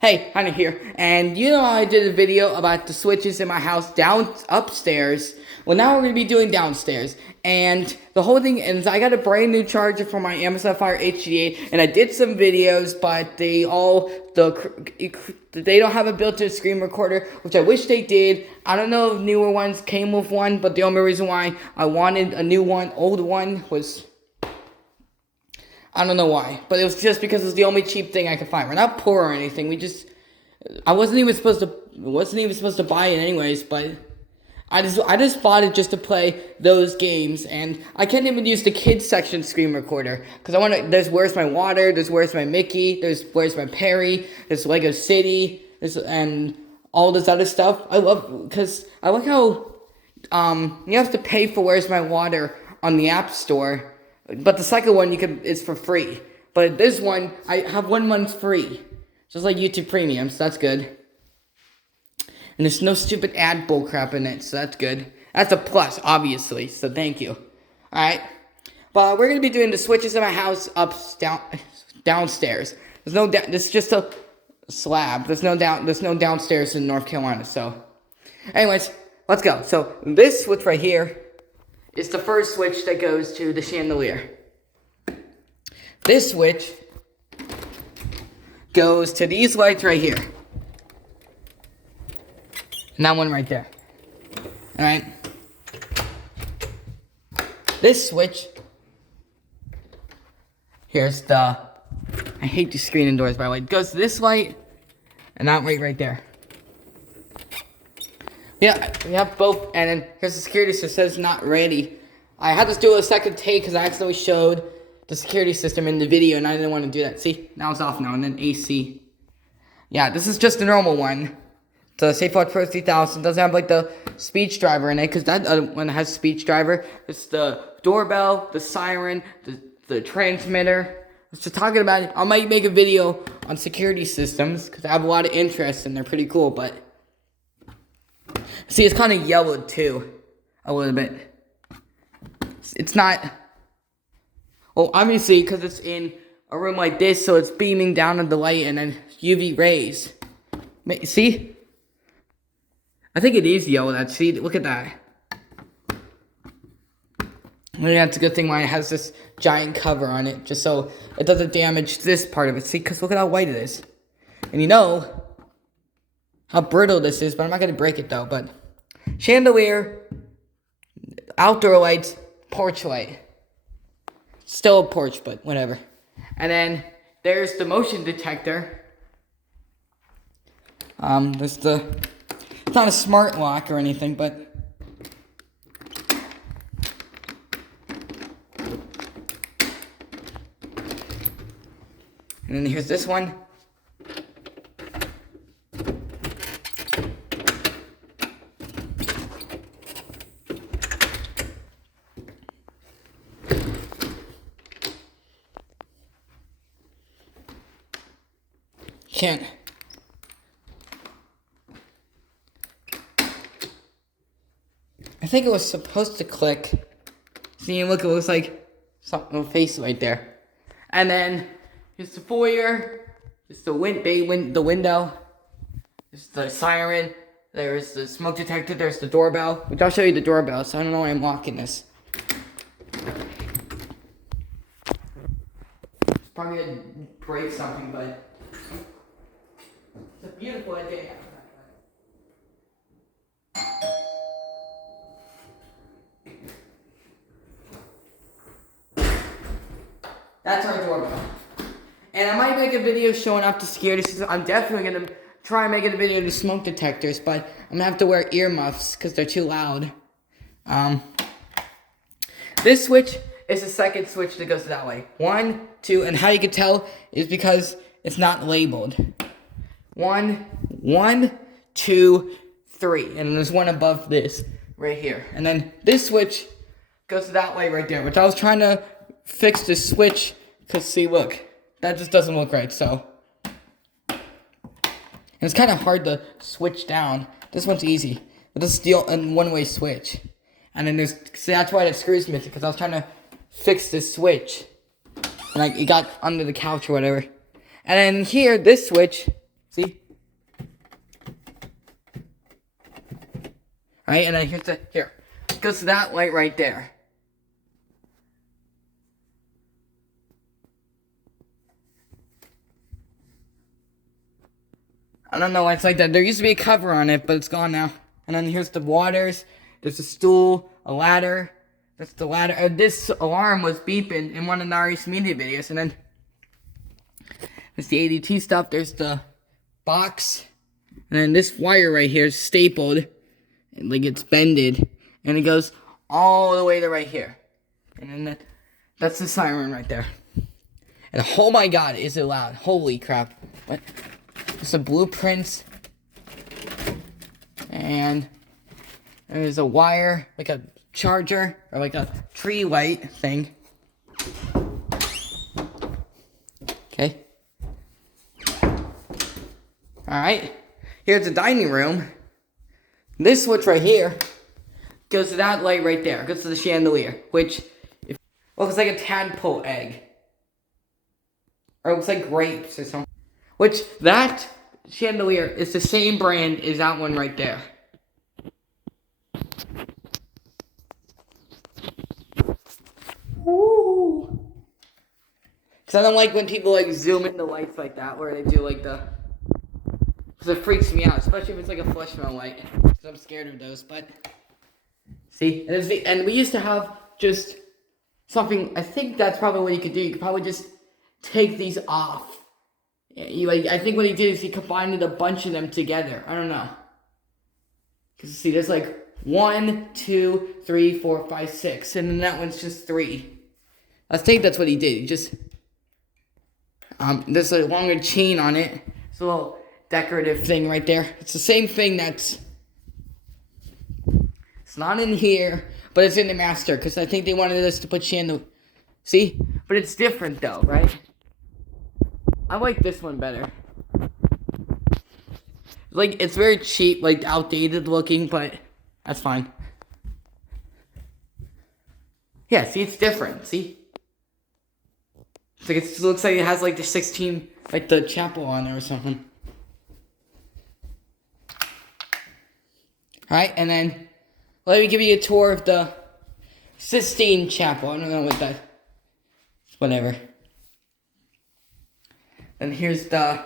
Hey, Hunter here, and I did a video about the switches in my house upstairs. Well, now we're going to be doing downstairs, and the whole thing is I got a brand new charger for my Amazon Fire HD, and I did some videos, but they don't have a built-in screen recorder, which I wish they did. I don't know if newer ones came with one, but the only reason why I wanted a new one, old one, was I don't know why, but it was just because it was the only cheap thing I could find. We're not poor or anything. I wasn't even supposed to buy it anyways, but I just bought it just to play those games, and I can't even use the kids section screen recorder because there's Where's My Water, there's Where's My Mickey, there's Where's My Perry, there's Lego City, and all this other stuff. I like how you have to pay for Where's My Water on the App Store. But the second one is for free. But this one, I have 1 month free. Just like YouTube Premium, so that's good. And there's no stupid ad bullcrap in it, so that's good. That's a plus, obviously, so thank you. Alright. But we're going to be doing the switches in my house downstairs. This is just a slab. There's no downstairs in North Carolina, so. Anyways, let's go. So this switch right here is the first switch that goes to the chandelier. This switch goes to these lights right here. And that one right there. Alright. This switch, here's I hate the screen indoors, by the way. It goes to this light and that light right there. Yeah, we have both, and then here's the security system. It says not ready. I had to do a second take because I accidentally showed the security system in the video, and I didn't want to do that. See, now it's off now, and then AC. Yeah, this is just a normal one. The SafeWatch Pro 3000 doesn't have like the speech driver in it, because that one has speech driver. It's the doorbell, the siren, the transmitter. Let's just talking about it. I might make a video on security systems because I have a lot of interest and they're pretty cool, but see, it's kind of yellowed too, a little bit. It's not, well, obviously, because it's in a room like this, so it's beaming down on the light and then UV rays. See? I think it is yellow. See, look at that. Maybe that's a good thing why it has this giant cover on it, just so it doesn't damage this part of it. See, because look at how white it is. And you know how brittle this is, but I'm not going to break it though, but chandelier, outdoor lights, porch light. Still a porch, but whatever. And then there's the motion detector. It's not a smart lock or anything, but and then here's this one. Can't. I think it was supposed to click. See, look, it looks like something face right there. And then here's the foyer. There's the window. There's the siren. There's the smoke detector. There's the doorbell. Which I'll show you the doorbell. So I don't know why I'm locking this. It's probably gonna break something, but it's a beautiful day. That's our doorbell. And I might make a video showing off the security system. I'm definitely going to try and make a video of the smoke detectors, but I'm going to have to wear earmuffs because they're too loud. This switch is the second switch that goes that way. 1, 2, and how you can tell is because it's not labeled. 1, 2, 3, and there's one above this right here. And then this switch goes that way right there, which I was trying to fix the switch because see, look, that just doesn't look right. So and it's kind of hard to switch down. This one's easy, but this is the one-way switch. And then see, that's why it screws me, because I was trying to fix this switch and it got under the couch or whatever. And then here, this switch See? Right, and then here. It goes to that light right there. I don't know why it's like that. There used to be a cover on it, but it's gone now. And then here's the waters. There's a stool, a ladder. That's the ladder. This alarm was beeping in one of Nari's media videos. And then there's the ADT stuff. There's the box. And then this wire right here is stapled. And like it's bended. And it goes all the way to right here. And then that's the siren right there. And oh my god, is it loud. Holy crap. What? It's the blueprints. And there's a wire, like a charger, or like a tree light thing. Okay. Alright. Here's the dining room. This switch right here goes to that light right there. Goes to the chandelier, which looks like a tadpole egg. Or it looks like grapes or something. Which, that chandelier is the same brand as that one right there. Ooh. Because I don't like when people like zoom in the lights like that, where they do like the... Because it freaks me out, especially if it's like a flush mount light. Because I'm scared of those, but... See? And we used to have just something... I think that's probably what you could do. You could probably just take these off. I think what he did is he combined a bunch of them together. I don't know. Because see, there's like 1, 2, 3, 4, 5, 6. And then that one's just 3. I think that's what he did. He just... there's a longer chain on it. It's a little decorative thing right there. It's the same thing that's... It's not in here, but it's in the master. Because I think they wanted us to put chandelier. See? But it's different though, right? I like this one better. Like, it's very cheap, like, outdated looking, but that's fine. Yeah, see, it's different, see? It's like, it looks like it has, like, the 16, like, the chapel on there or something. Alright, and then, let me give you a tour of the Sistine Chapel. I don't know what that... Whatever. And here's the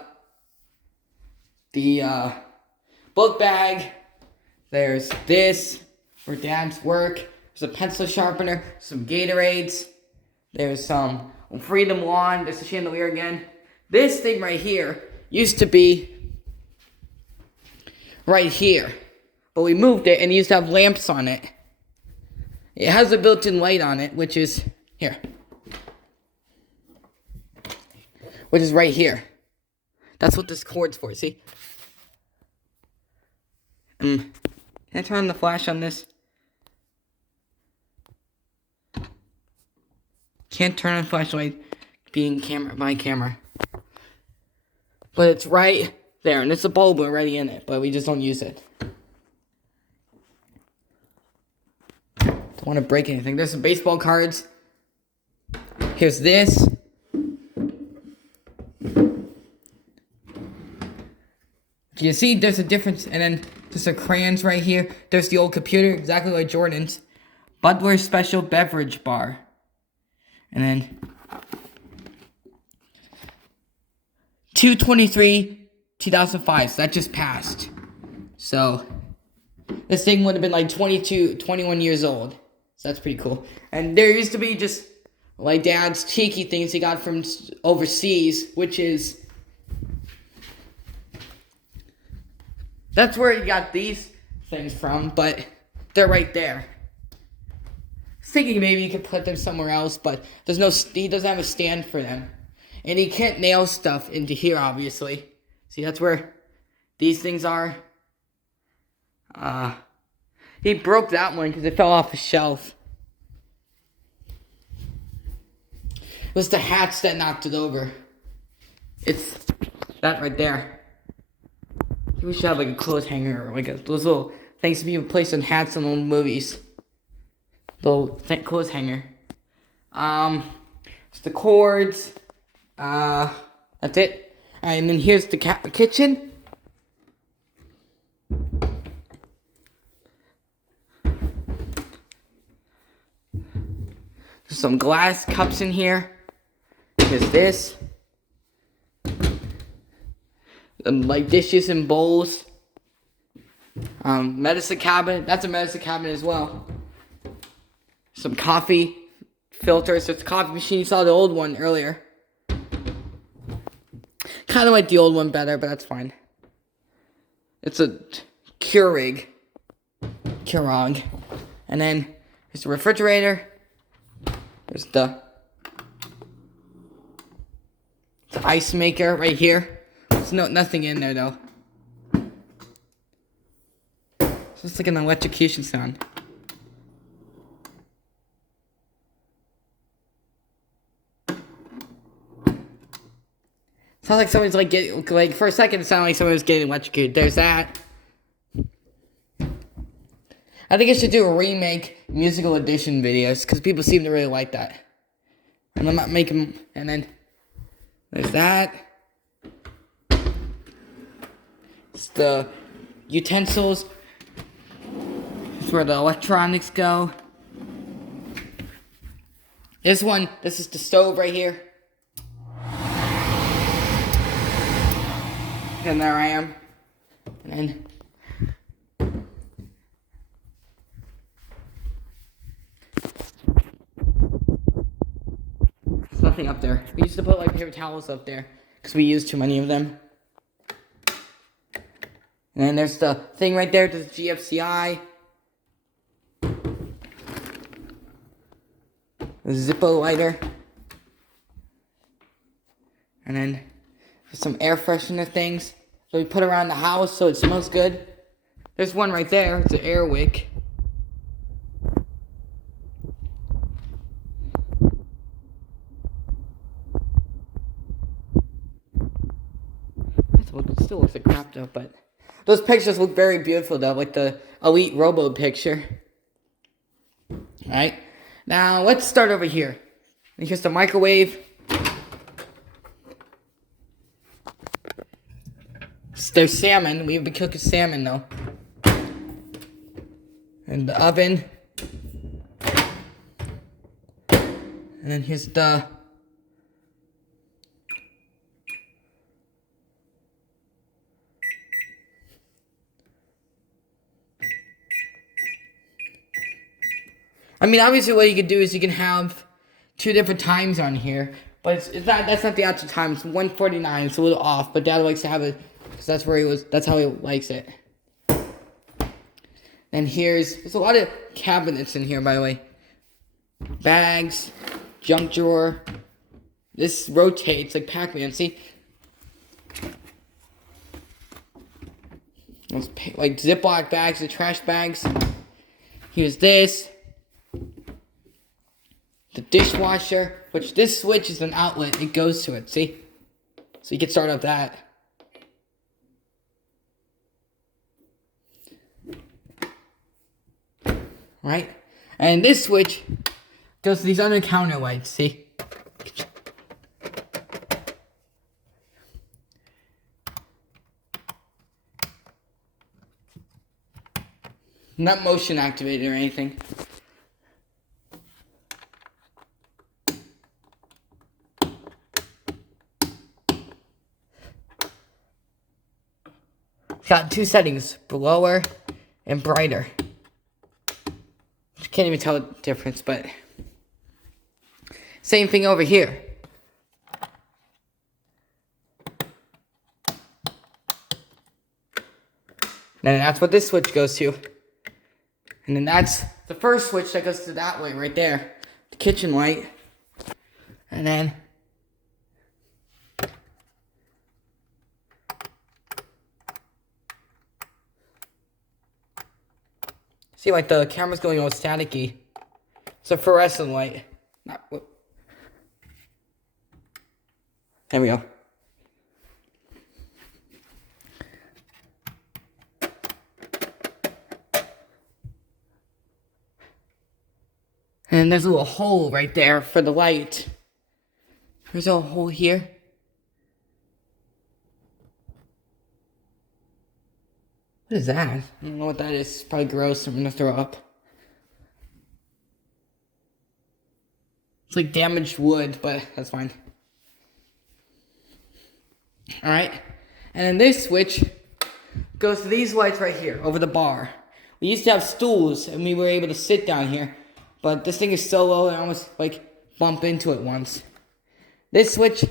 book bag. There's this for Dad's work. There's a pencil sharpener, some Gatorades. There's some Freedom Lawn. There's the chandelier again. This thing right here used to be right here. But we moved it and it used to have lamps on it. It has a built-in light on it, which is here. Which is right here. That's what this cord's for, see? Can I turn on the flash on this? Can't turn on the flashlight being my camera. But it's right there, and it's a bulb already in it, but we just don't use it. Don't want to break anything. There's some baseball cards. Here's this. You see, there's a difference, and then there's the crayons right here. There's the old computer, exactly like Jordan's. Butler's Special Beverage Bar. And then 2/23/2005, so that just passed. So, this thing would have been like 21 years old. So that's pretty cool. And there used to be just, like, Dad's tiki things he got from overseas, which is... That's where he got these things from, but they're right there. I was thinking maybe you could put them somewhere else, but he doesn't have a stand for them. And he can't nail stuff into here, obviously. See, that's where these things are. He broke that one because it fell off a shelf. It was the hats that knocked it over. It's that right there. We should have like a clothes hanger or like those little things to be placed on hats in old movies. Little clothes hanger. It's the cords. That's it. Alright, and then here's the kitchen. There's some glass cups in here. There's this. Like dishes and bowls. Medicine cabinet. That's a medicine cabinet as well. Some coffee filters. It's a coffee machine. You saw the old one earlier. Kind of like the old one better, but that's fine. It's a Keurig. And then there's the refrigerator. There's the ice maker right here. There's nothing in there though. It's just like an electrocution sound. Sounds like someone's like getting, like for a second it sounded like someone was getting electrocuted. There's that. I think I should do a remake musical edition videos because people seem to really like that. And I'm not making, and then there's that. It's the utensils. It's where the electronics go. This is the stove right here. And there I am. And then there's nothing up there. We used to put like paper towels up there because we used too many of them. And then there's the thing right there, the GFCI. The Zippo lighter. And then there's some air freshener things. So we put around the house so it smells good. There's one right there. It's an air wick. It still looks like crap though, but those pictures look very beautiful though, like the Elite Robo picture. Alright, now let's start over here. Here's the microwave. There's salmon. We've been cooking salmon though. And the oven. And then here's the obviously what you could do is you can have 2 different times on here. But it's not, that's not the actual time. It's 1:49. It's a little off, but Dad likes to have it because that's how he likes it. And there's a lot of cabinets in here, by the way. Bags, junk drawer. This rotates like Pac-Man, see? It's like Ziploc bags and trash bags. Here's this. The dishwasher, which this switch is an outlet. It goes to it, see? So you can start up that. Right? And this switch goes to these under counter lights, see? Not motion activated or anything. It's got 2 settings, blower and brighter. Can't even tell the difference, but same thing over here. And that's what this switch goes to. And then that's the first switch that goes to that light right there. The kitchen light. And then see, like the camera's going all staticky. It's a fluorescent light. There we go. And there's a little hole right there for the light. There's a hole here. What is that? I don't know what that is. It's probably gross. I'm gonna throw up. It's like damaged wood, but that's fine. Alright. And then this switch goes to these lights right here, over the bar. We used to have stools, and we were able to sit down here. But this thing is so low, I almost, bump into it once. This switch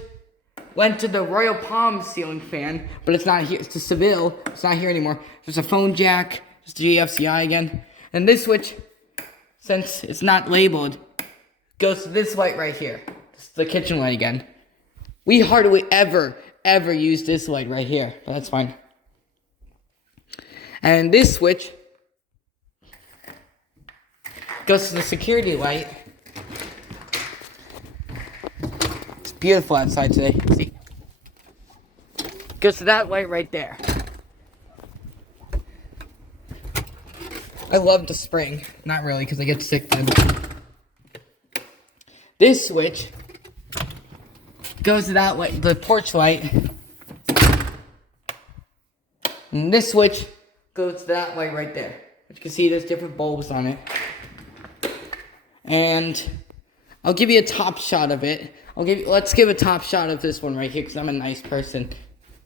went to the Royal Palm ceiling fan, but it's not here. It's to Seville. It's not here anymore. There's a phone jack. Just GFCI again. And this switch, since it's not labeled, goes to this light right here. This is the kitchen light again. We hardly ever use this light right here, but that's fine. And this switch goes to the security light. It's beautiful outside today. See? Goes to that light right there. I love the spring. Not really, because I get sick then. This switch goes to that light, the porch light. And this switch goes to that light right there. As you can see, there's different bulbs on it. And I'll give you a top shot of it. Let's give a top shot of this one right here, because I'm a nice person.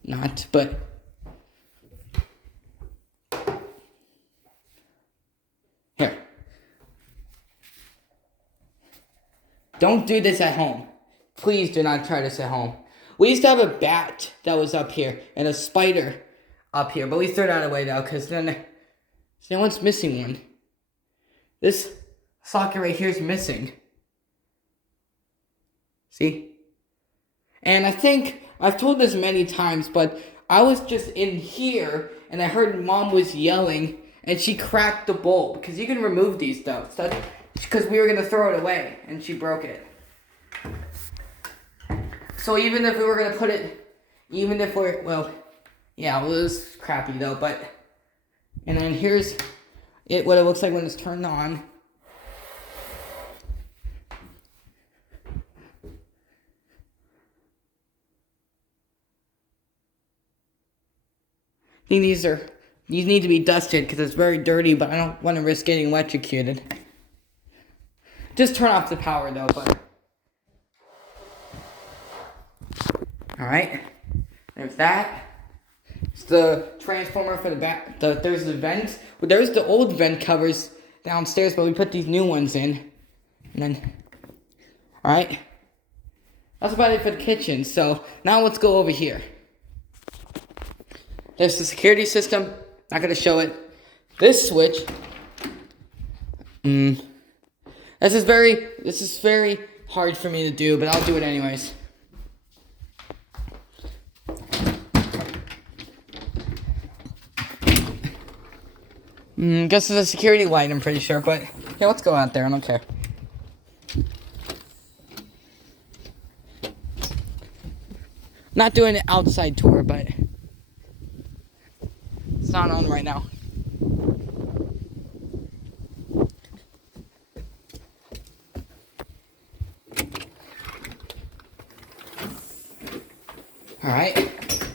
Not, but here. Don't do this at home. Please do not try this at home. We used to have a bat that was up here and a spider up here, but we threw that away now because then no one's missing one. This socket right here is missing. See? And I think I've told this many times, but I was just in here and I heard Mom was yelling and she cracked the bulb because you can remove these stuff. Because we were going to throw it away and she broke it. So even if we were going to put it, yeah, it was crappy though, but, and then here's what it looks like when it's turned on. I think these need to be dusted because it's very dirty, but I don't want to risk getting electrocuted. Just turn off the power though, but. Alright, there's that. It's the transformer for the back. There's the vent. Well, there's the old vent covers downstairs, but we put these new ones in. And then, alright. That's about it for the kitchen. So now let's go over here. There's the security system. Not going to show it. This switch. This is very hard for me to do, but I'll do it anyways. Guess it's a security light, I'm pretty sure, but yeah, let's go out there, I don't care. Not doing an outside tour, but it's not on right now. Alright.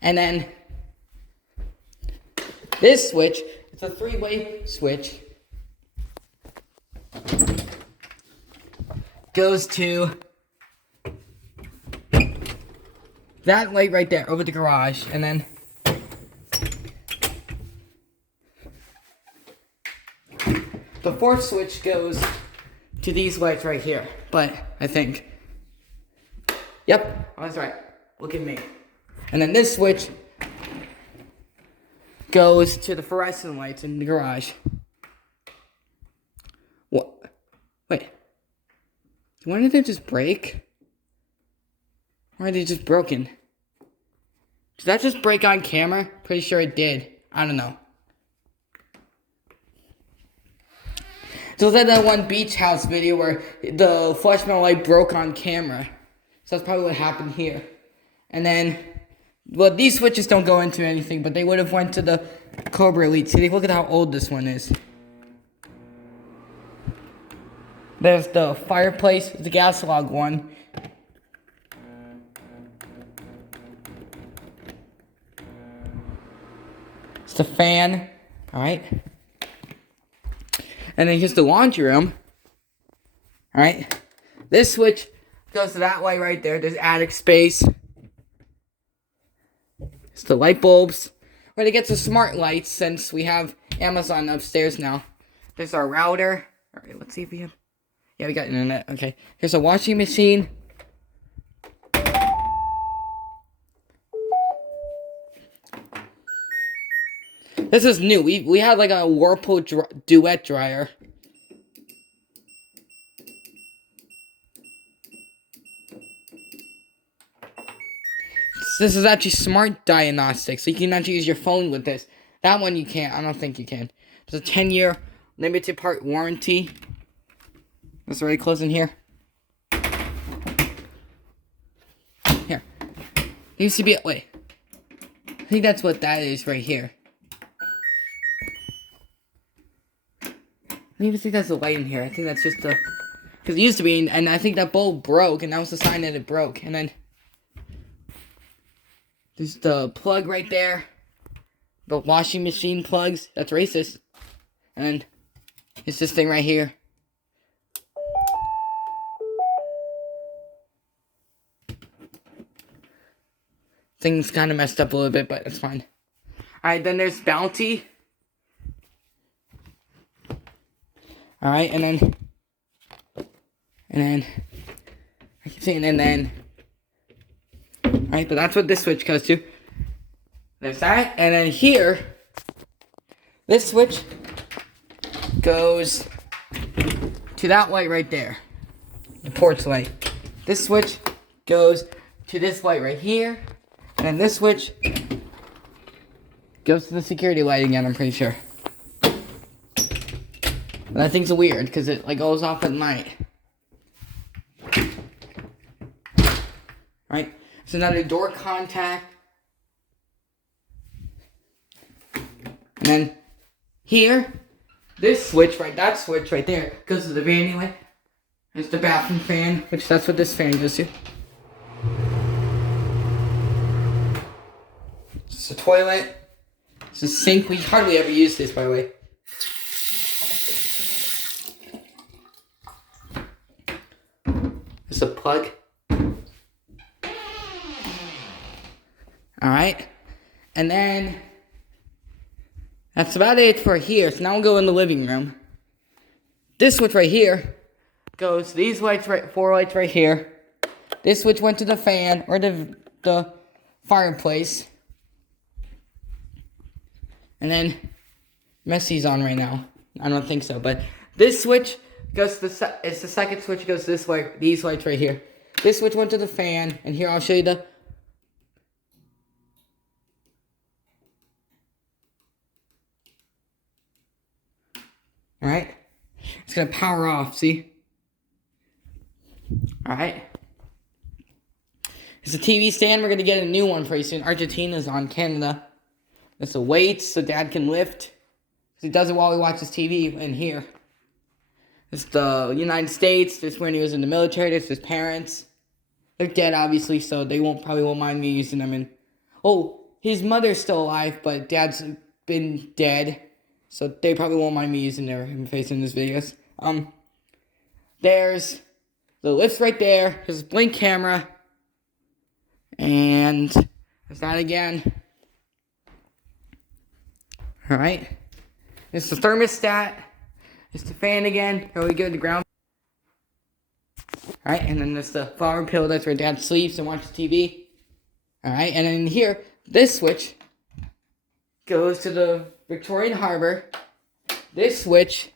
And then this switch, it's a 3-way switch, goes to that light right there over the garage, and then the 4th switch goes to these lights right here, but I think, yep, I was right, look at me. And then this switch goes to the fluorescent lights in the garage. What? Wait. Why did they just break? Or are they just broken? Did that just break on camera? Pretty sure it did. I don't know. So it's like that one beach house video where the flush metal light broke on camera. So that's probably what happened here. And then, well, these switches don't go into anything, but they would have went to the Cobra Elite. See, look at how old this one is. There's the fireplace, the gas log one. It's the fan. Alright. And then here's the laundry room. Alright. This switch goes to that light right there. There's attic space. It's the light bulbs. We're gonna get some smart lights since we have Amazon upstairs now. There's our router. Alright, let's see if we have... Yeah, we got internet. Okay. Here's a washing machine. This is new. We had like a Whirlpool duet dryer. This is actually smart diagnostics, so you can actually use your phone with this. That one you can't. I don't think you can. There's a 10-year limited part warranty. It's already closing here. Here. Used to be... Wait. I think that's what that is right here. I don't even think that's a light in here. I think that's just the... Because it used to be, and I think that bulb broke, and that was the sign that it broke. And then... There's the plug right there. The washing machine plugs. That's racist. And then... It's this thing right here. Things kind of messed up a little bit, but it's fine. Alright, then there's Bounty. Alright, and then... I keep saying and then... Alright, but that's what this switch goes to. There's that, and then here... This switch... goes... to that light right there. The porch light. This switch goes to this light right here. And then this switch goes to the security light again, I'm pretty sure. And that thing's weird, because it like goes off at night. Right? So now the door contact. And then here, this switch, right, that switch right there, goes to the vanity light. There's the bathroom fan, which that's what this fan goes to. It's a toilet. It's a sink. We hardly ever use this, by the way. It's a plug. Alright. And then... That's about it for here. So now we'll go in the living room. This switch right here goes to these lights right... 4 lights right here. This switch went to the fan, or the fireplace. And then, Messi's on right now. I don't think so, but this switch goes to it's the second switch goes this way, these lights right here. This switch went to the fan, and here I'll show you the... Alright? It's gonna power off, see? Alright? It's a TV stand, we're gonna get a new one pretty soon. Argentina's on, Canada. It's a weight so Dad can lift. He does it while he watches TV in here. It's the United States. This when he was in the military. This his parents. They're dead, obviously, so they probably won't mind me using them. And his mother's still alive, but Dad's been dead, so they probably won't mind me using their face in these videos. There's the lifts right there. There's a blink camera, and there's that again. Alright. It's the thermostat. It's the fan again. Here we go to the ground. Alright, and then there's the flower pillow. That's where Dad sleeps and watches TV. Alright, and then here, this switch goes to the Victorian Harbor. This switch,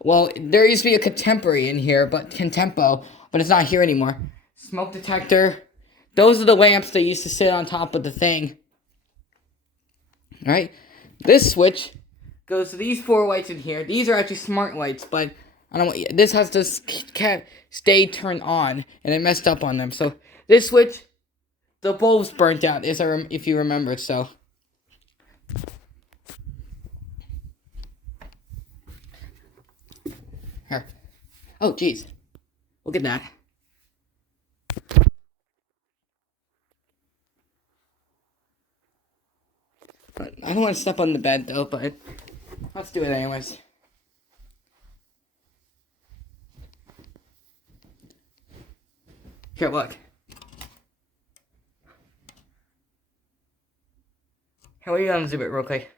well, there used to be a contemporary in here, Contempo, but it's not here anymore. Smoke detector. Those are the lamps that used to sit on top of the thing. Alright. This switch goes to these 4 lights in here. These are actually smart lights, but I don't want, this has to stay turned on, and it messed up on them. So this switch, the bulbs burnt out, if you remember. So here. Oh, jeez, look at that. I don't want to step on the bed though, but let's do it anyways. Here, look. How are you gonna zoom it real quick?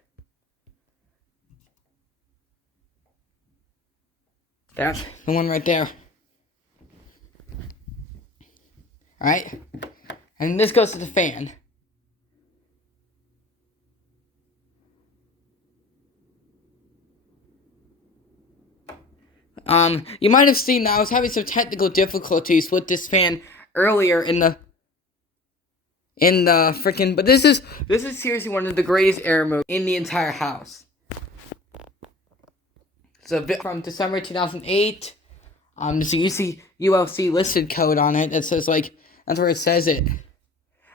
That's the one right there. Alright? And this goes to the fan. You might have seen that I was having some technical difficulties with this fan earlier in the freaking, but this is seriously one of the greatest air moves in the entire house. It's a bit from December 2008. So you see ULC listed code on it that says, like, that's where it says it.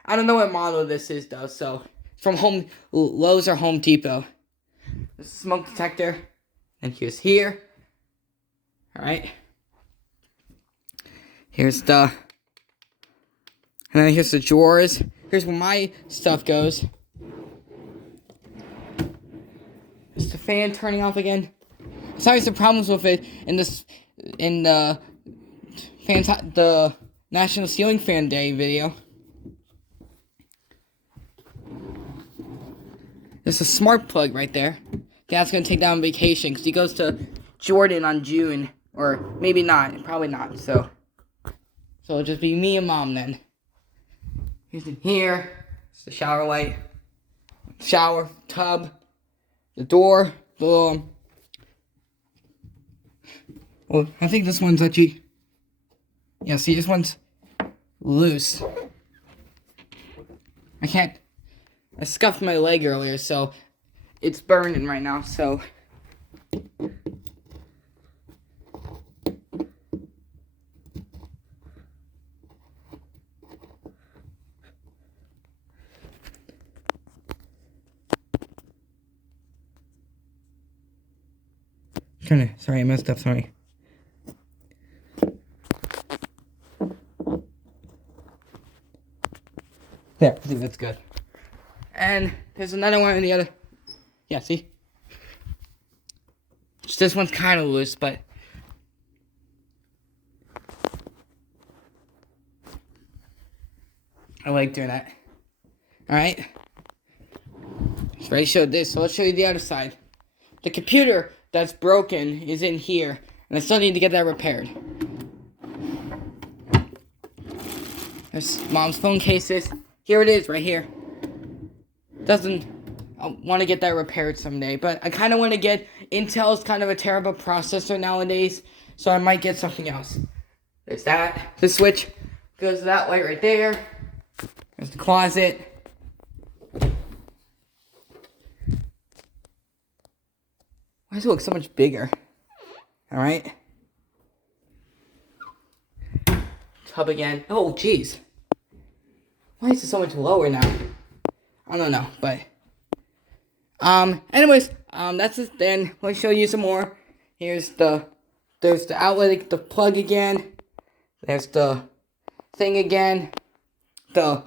I don't know what model this is though, so from Lowe's or Home Depot. This is a smoke detector, and here's here. Alright. And then here's the drawers. Here's where my stuff goes. Is the fan turning off again? I was having some problems with it in the National Ceiling Fan Day video. There's a smart plug right there. Dad's gonna take that on vacation because he goes to Jordan on June. Or maybe not. Probably not. So it'll just be me and Mom then. Here's in here. It's the shower light. Shower. Tub. The door. The... Well, I think this one's actually... Yeah, see, this one's loose. I scuffed my leg earlier, so it's burning right now, so... Sorry, I messed up, sorry. There, I think that's good. And there's another one in the other. Yeah, see? Just this one's kind of loose, but. I like doing that. Alright? I already showed this, so let's show you the other side. The computer that's broken is in here, and I still need to get that repaired. There's Mom's phone cases. Here it is, right here. I want to get that repaired someday, but I kind of want to get... Intel's kind of a terrible processor nowadays, so I might get something else. There's that. The switch goes to that light right there. There's the closet. Why does it look so much bigger? Alright. Tub again. Oh, jeez. Why is it so much lower now? I don't know, but... anyways, that's it then. Let me show you some more. There's the outlet, the plug again. There's the thing again. The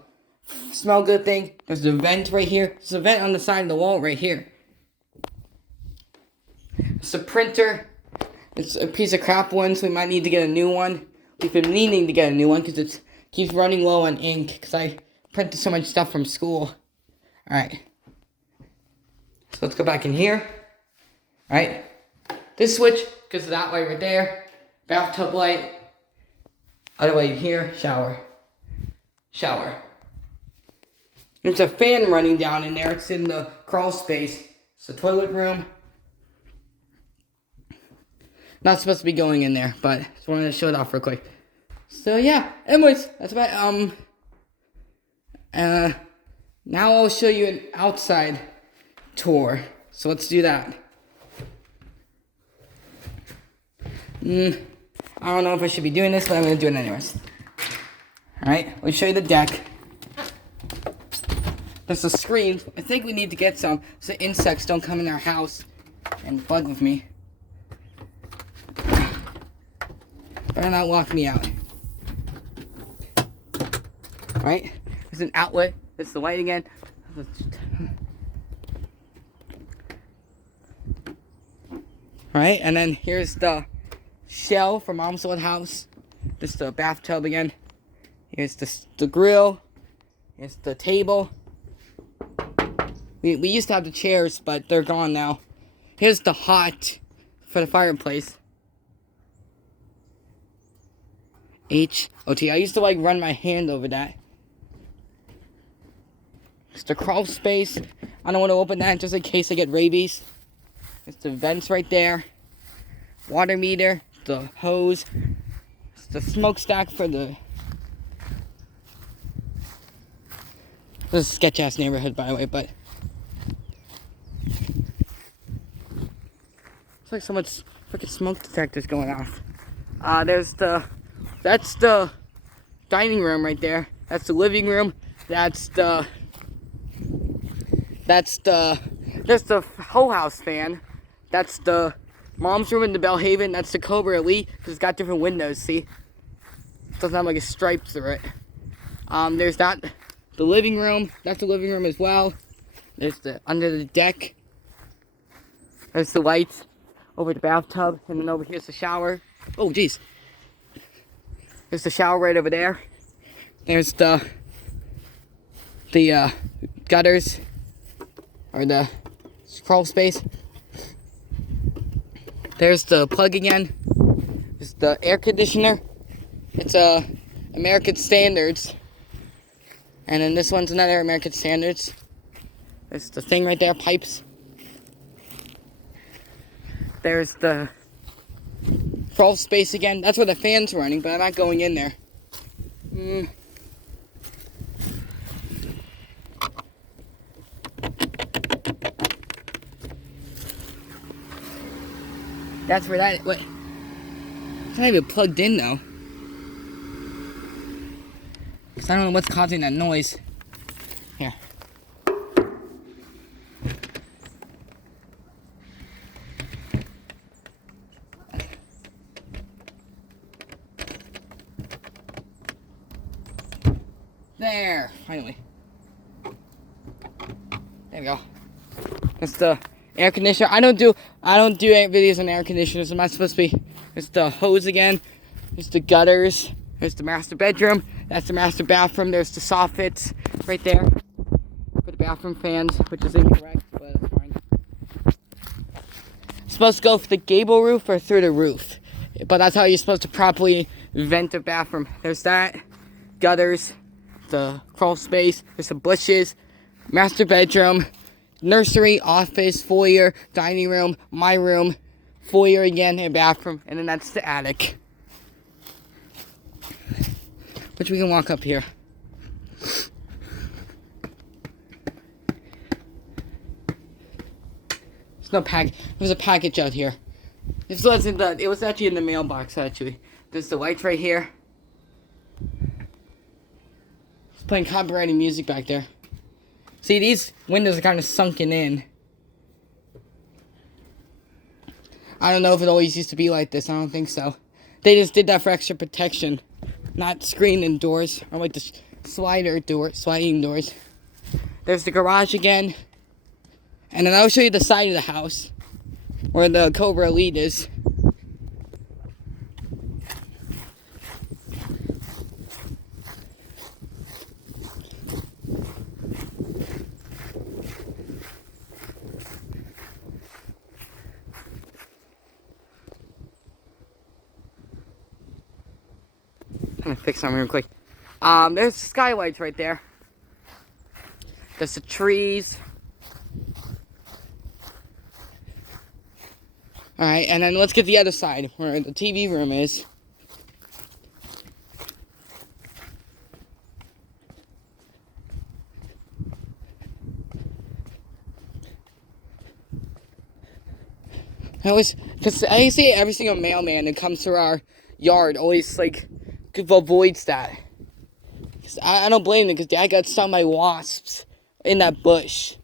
smell good thing. There's the vent right here. There's a vent on the side of the wall right here. It's a printer. It's a piece of crap one, so we might need to get a new one. We've been needing to get a new one because it keeps running low on ink because I printed so much stuff from school. Alright. So let's go back in here. Alright. This switch goes to that light right there. Bathtub light. Other light here. Shower. Shower. There's a fan running down in there. It's in the crawl space. It's the toilet room. Not supposed to be going in there, but just wanted to show it off real quick. So yeah, anyways, that's about now I'll show you an outside tour. So let's do that. I don't know if I should be doing this, but I'm gonna do it anyways. Alright, let me show you the deck. There's a screen. I think we need to get some so insects don't come in our house and bug with me. Better not lock me out. Alright, there's an outlet. There's the light again. Alright, and then here's the shell from Mom's old house. This is the bathtub again. Here's the grill. Here's the table. We used to have the chairs, but they're gone now. Here's the hot for the fireplace. H-O-T. I used to like run my hand over that. It's the crawl space. I don't want to open that just in case I get rabies. It's the vents right there. Water meter. The hose. It's the smokestack for the... This is a sketch-ass neighborhood, by the way, but... It's like so much freaking smoke detectors going off. That's the dining room right there. That's the living room. There's the whole house fan. That's the mom's room in the Belhaven. That's the Cobra Elite, because it's got different windows, see? It doesn't have like a stripe through it. There's the living room. That's the living room as well. There's the under the deck. There's the lights over the bathtub, and then over here's the shower. Oh, jeez. There's the shower right over there. There's the gutters, or the crawl space. There's the plug again. There's the air conditioner. It's American Standards. And then this one's another American Standards. There's the thing right there, pipes. There's the crawl space again. That's where the fan's running, but I'm not going in there. That's where that... Wait. It's not even plugged in, though. Because I don't know what's causing that noise. Here. There, finally. There we go. That's the air conditioner. I don't do any videos on air conditioners. I'm not supposed to be. It's the hose again. There's the gutters. There's the master bedroom. That's the master bathroom. There's the soffits right there for the bathroom fans, which is incorrect, but it's fine. It's supposed to go for the gable roof or through the roof, but that's how you're supposed to properly vent a bathroom. There's that, gutters, the crawl space. There's some bushes, master bedroom, nursery, office, foyer, dining room, my room, foyer again, and bathroom, and then that's the attic, which we can walk up here. There's no there's a package out here. It was actually in the mailbox, actually. There's the lights right here. It's playing copyrighted music back there. See, these windows are kind of sunken in. I don't know if it always used to be like this. I don't think so. They just did that for extra protection. Not screening doors. Or like the sliding doors. There's the garage again. And then I'll show you the side of the house. Where the Cobra Elite is. I'm gonna fix something real quick. There's the skylights right there. There's the trees. Alright, and then let's get the other side, where the TV room is. Because I see every single mailman that comes through our yard always, like, avoids that. Cause I don't blame them, because Dad got stung by wasps in that bush.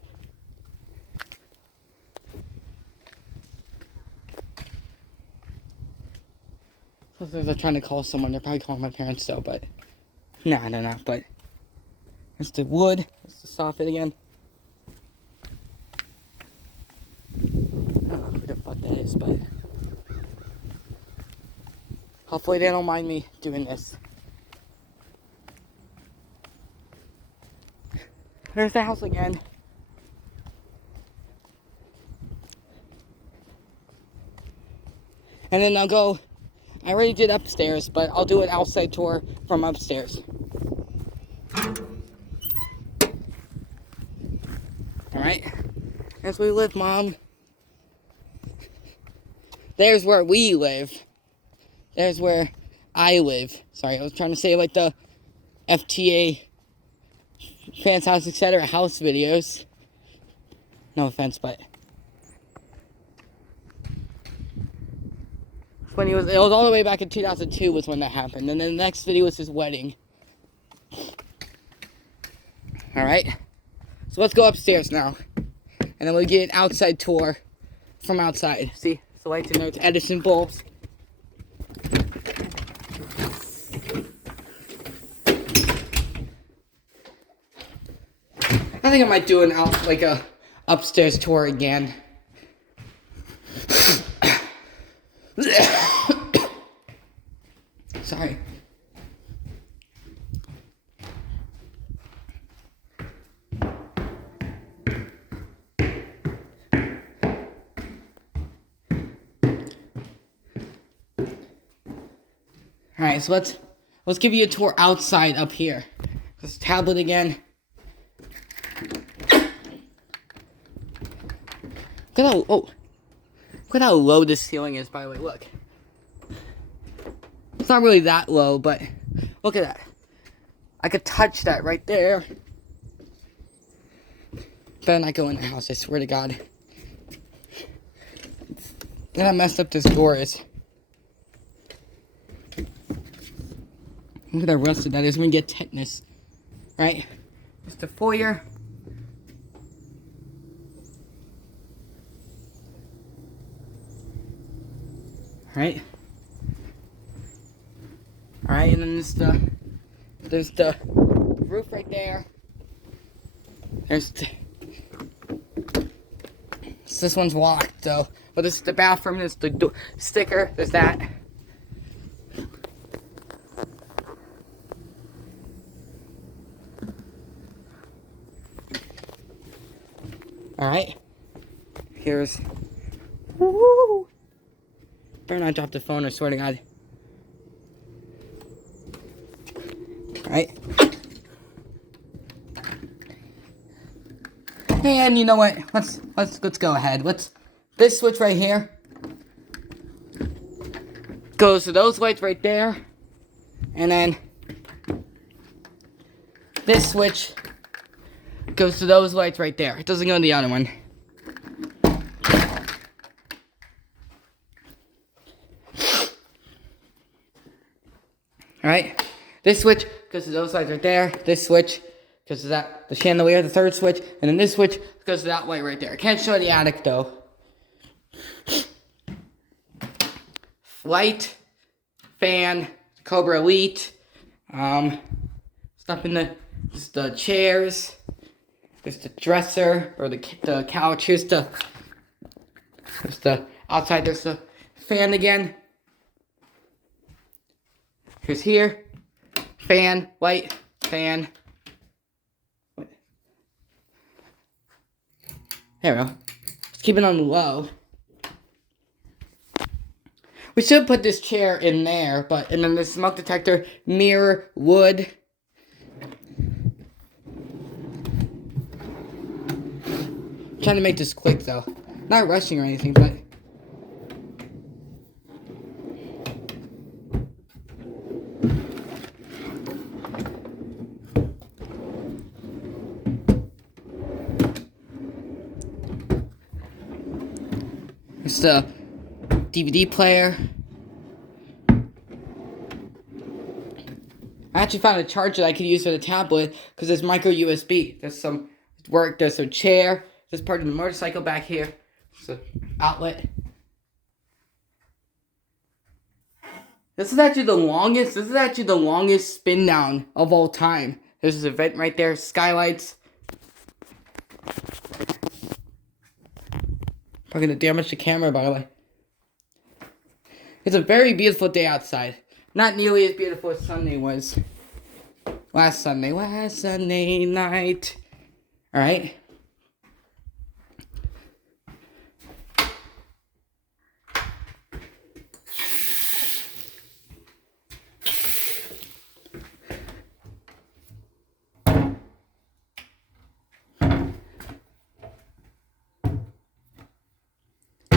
They're trying to call someone. They're probably calling my parents, though, but... Nah, they're not, but... There's the wood. There's the soffit again. I don't know who the fuck that is, but... Hopefully they don't mind me doing this. There's the house again. And then I already did upstairs, but I'll do an outside tour from upstairs. Alright, there's where we live, Mom. There's where we live. There's where I live. Sorry, I was trying to say like the FTA, Fans House, etc. house videos. No offense, but when it was all the way back in 2002 was when that happened. And then the next video was his wedding. Alright, so let's go upstairs now. And then we'll get an outside tour from outside. See, the lights in there, it's Edison bulbs. I think I might do a upstairs tour again. Sorry. Alright, so let's give you a tour outside up here. This tablet again. Look at how low this ceiling is, by the way, look. It's not really that low, but look at that. I could touch that right there. Better not go in the house, I swear to God. Look how messed up this door is. Look at how rusted that is when we get tetanus. Right? Just the foyer. Alright, and then there's the roof right there. This one's locked though, but this is the bathroom. There's the sticker. There's that. Alright, here's. Woo! Better not drop the phone, I swear to God. Alright. And you know what? Let's go ahead. This switch right here goes to those lights right there. And then this switch goes to those lights right there. It doesn't go to the other one. Alright, this switch goes to those lights right there. This switch goes to the chandelier, the third switch. And then this switch goes to that light right there. I can't show the attic though. Light, fan, Cobra Elite, stuff in the chairs. There's the dresser, or the couch. There's the outside, there's the fan again. Here's here, fan, light, fan. There we go. Let's keep it on the low. We should put this chair in there, and then the smoke detector, mirror, wood. I'm trying to make this quick though. Not rushing or anything, but. It's the DVD player. I actually found a charger that I could use for the tablet because there's micro USB. There's some chair. There's part of the motorcycle back here. It's an outlet. This is actually the longest spin down of all time. There's this vent right there, skylights. Probably gonna damage the camera, by the way. It's a very beautiful day outside. Not nearly as beautiful as Sunday was. Last Sunday night. Alright?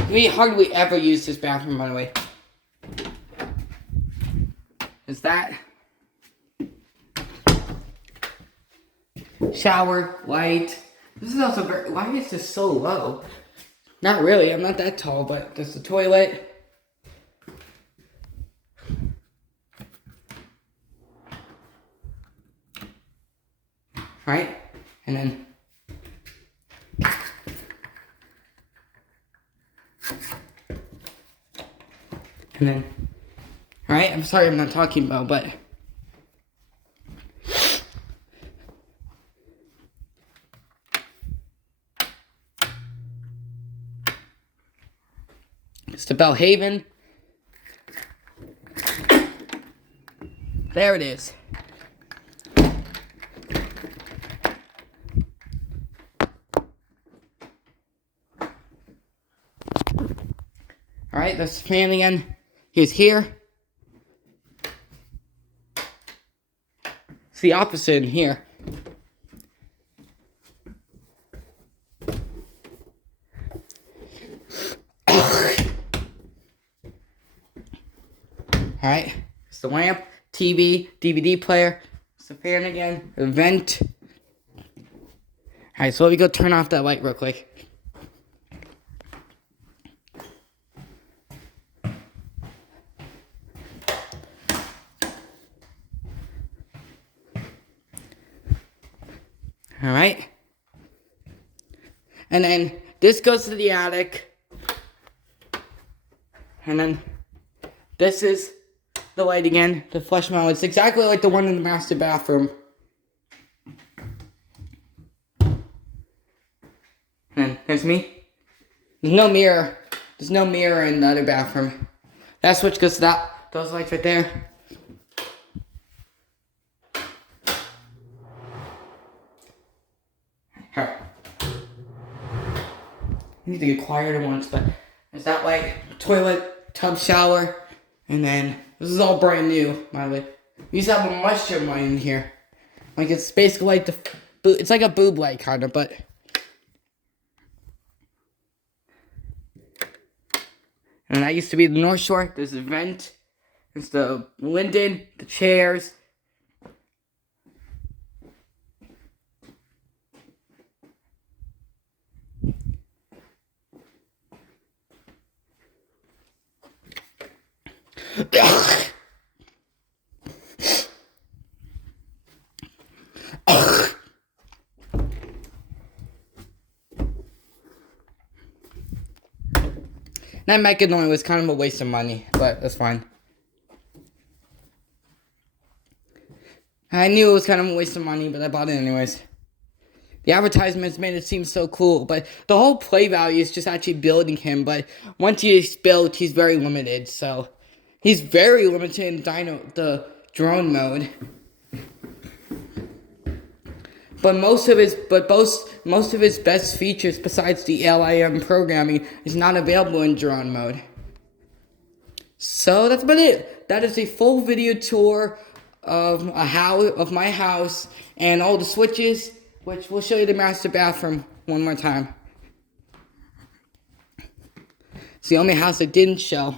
We hardly ever use this bathroom, by the way. Is that shower, light. This is also very, why is this so low? Not really, I'm not that tall, but there's the toilet. Right? And then alright, I'm sorry I'm not talking about, but it's the Belhaven. There it is. Alright, that's the fan again. He's here. It's the opposite in here. Alright, it's the lamp, TV, DVD player. It's the fan again, the vent. Alright, so let me go turn off that light real quick. Alright. And then this goes to the attic. And then this is the light again, the flush mount. It's exactly like the one in the master bathroom. And there's me. There's no mirror. There's no mirror in the other bathroom. That switch goes to that. Those lights right there. I need to get quieter once, but there's that light, toilet, tub, shower, and then this is all brand new, by the way. We used to have a moisture light in here. Like it's basically like it's like a boob light kind of, but and that used to be the North Shore. There's the vent, there's the linden, the chairs. That Mechanoid was kind of a waste of money, but that's fine. I knew it was kind of a waste of money, but I bought it anyways. The advertisements made it seem so cool, but the whole play value is just actually building him, but once he's built, he's very limited, so he's very limited in the drone mode. But most of his best features, besides the LIM programming, is not available in drone mode. So that's about it. That is a full video tour of my house and all the switches, which we'll show you the master bathroom one more time. It's the only house I didn't show.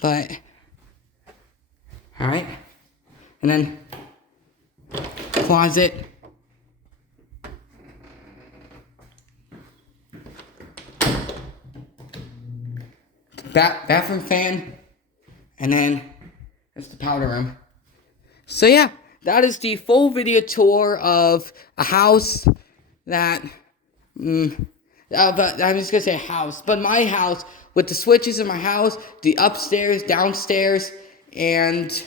But alright. And then closet. Bathroom fan. And then there's the powder room. So yeah, that is the full video tour of a house that I'm just gonna say house, but my house with the switches in my house, the upstairs, downstairs, and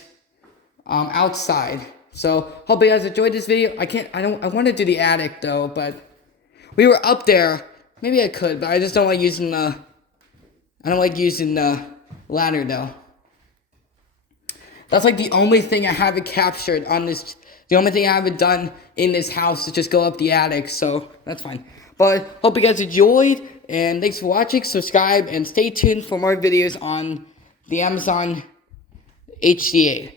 outside. So hope you guys enjoyed this video. I want to do the attic though, but we were up there. Maybe I could, but I just don't like using the ladder though. That's like the only thing I haven't captured on this. The only thing I haven't done in this house is just go up the attic. So that's fine. But hope you guys enjoyed. And thanks for watching. Subscribe and stay tuned for more videos on the Amazon HCA.